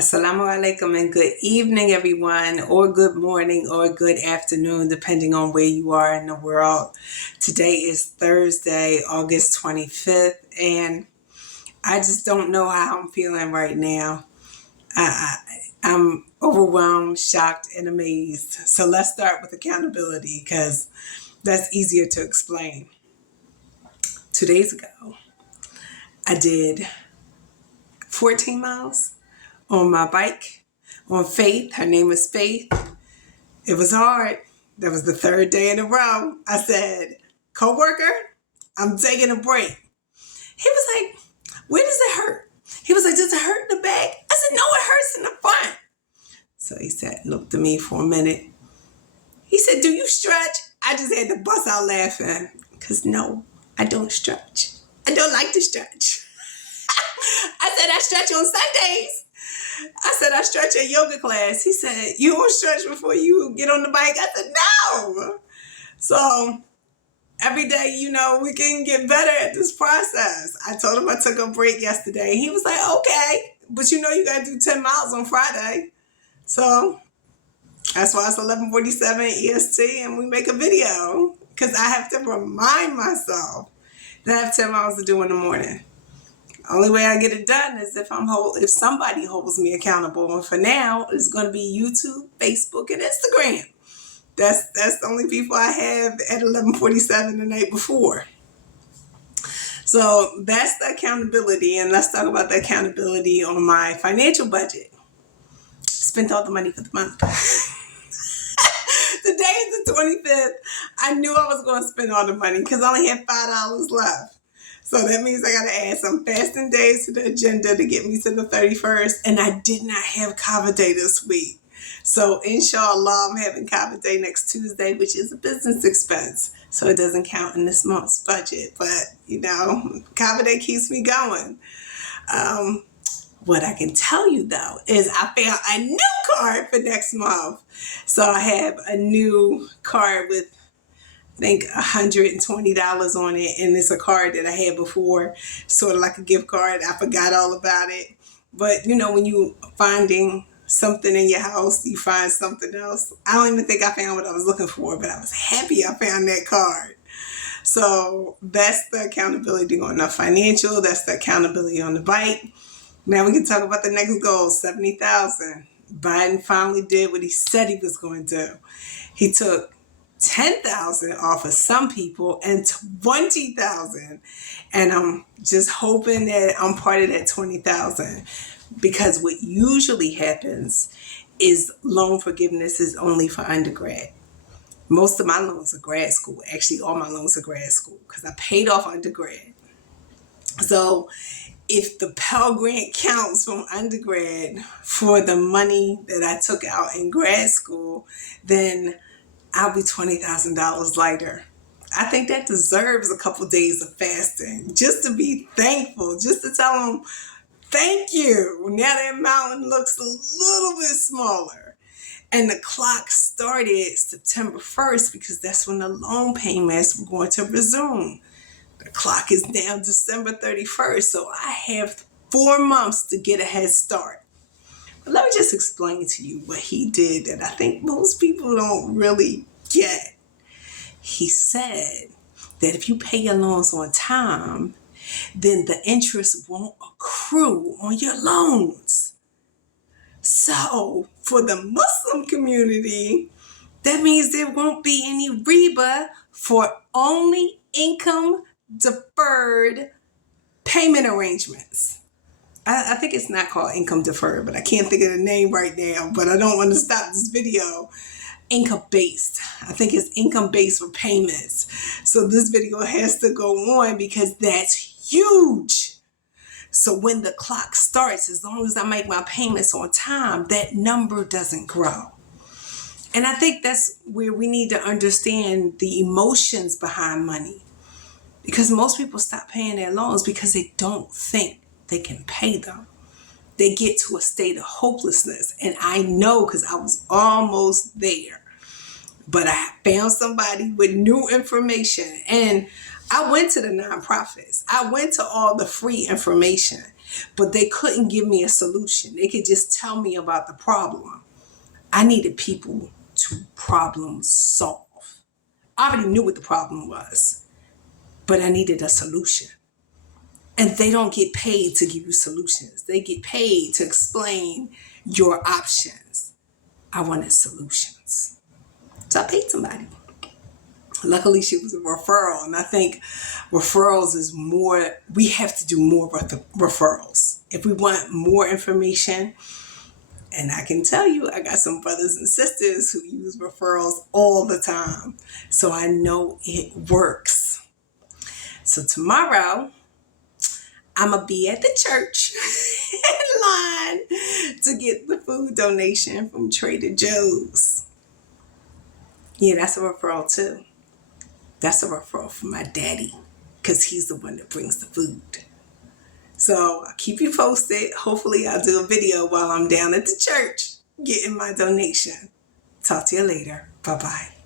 Assalamu alaikum and good evening, everyone, or good morning, or good afternoon, depending on where you are in the world. Today is Thursday, August 25th, and I just don't know how I'm feeling right now. I'm overwhelmed, shocked, and amazed. So let's start with accountability because that's easier to explain. 2 days ago, I did 14 miles on my bike on Faith. Her name is Faith. It was hard. That was the third day in a row. I said, "Coworker, I'm taking a break." He was like, "Where does it hurt?" He was like, "Does it hurt in the back?" I said, "No, it hurts in the front." So he sat and looked at me for a minute. He said, "Do you stretch?" I just had to bust out laughing because no, I don't stretch. I don't like to stretch. I said, "I stretch on Sundays." I said, "I stretch at yoga class." He said, "You don't stretch before you get on the bike?" I said, "No." So every day, we can get better at this process. I told him I took a break yesterday. He was like, "Okay, but you got to do 10 miles on Friday." So that's why it's 11:47 EST and we make a video because I have to remind myself that I have 10 miles to do in the morning. Only way I get it done is if somebody holds me accountable. And for now, it's going to be YouTube, Facebook, and Instagram. That's the only people I have at 11:47 the night before. So that's the accountability. And let's talk about the accountability on my financial budget. Spent all the money for the month. Today is the 25th. I knew I was going to spend all the money because I only had $5 left. So that means I got to add some fasting days to the agenda to get me to the 31st. And I did not have Kava Day this week. So inshallah, I'm having Kava Day next Tuesday, which is a business expense. So it doesn't count in this month's budget. But, Kava Day keeps me going. What I can tell you, though, is I found a new card for next month. So I have a new card with I think $120 on it, and it's a card that I had before, sort of like a gift card. I forgot all about it. But when you finding something in your house, you find something else. I don't even think I found what I was looking for, but I was happy I found that card. So that's the accountability on the financial. That's the accountability on the bike. Now we can talk about the next goal, 70,000. Biden finally did what he said he was going to do. He took 10,000 off of some people and 20,000. And I'm just hoping that I'm part of that 20,000 because what usually happens is loan forgiveness is only for undergrad. Most of my loans are grad school. Actually, all my loans are grad school because I paid off undergrad. So if the Pell Grant counts from undergrad for the money that I took out in grad school, then I'll be $20,000 lighter. I think that deserves a couple days of fasting just to be thankful, just to tell them thank you. Now that mountain looks a little bit smaller. And the clock started September 1st because that's when the loan payments were going to resume. The clock is now December 31st, so I have 4 months to get a head start. But let me just explain to you what he did that I think most people don't really get. He said that if you pay your loans on time, then the interest won't accrue on your loans. So for the Muslim community, that means there won't be any riba for only income deferred payment arrangements. I think it's not called income deferred, but I can't think of the name right now, but I don't want to stop this video. Income based. I think it's income based for payments. So this video has to go on because that's huge. So when the clock starts, as long as I make my payments on time, that number doesn't grow. And I think that's where we need to understand the emotions behind money. Because most people stop paying their loans because they don't think they can pay them. They get to a state of hopelessness. And I know because I was almost there. But I found somebody with new information. And I went to the nonprofits. I went to all the free information. but they couldn't give me a solution. They could just tell me about the problem. I needed people to problem solve. I already knew what the problem was, but I needed a solution. And they don't get paid to give you solutions. They get paid to explain your options. I wanted solutions. So I paid somebody. Luckily, she was a referral. And I think referrals is more, we have to do more referrals. If we want more information, and I can tell you, I got some brothers and sisters who use referrals all the time. So I know it works. So tomorrow, I'm going to be at the church in line to get the food donation from Trader Joe's. Yeah, that's a referral too. That's a referral from my daddy because he's the one that brings the food. So I'll keep you posted. Hopefully I'll do a video while I'm down at the church getting my donation. Talk to you later. Bye-bye.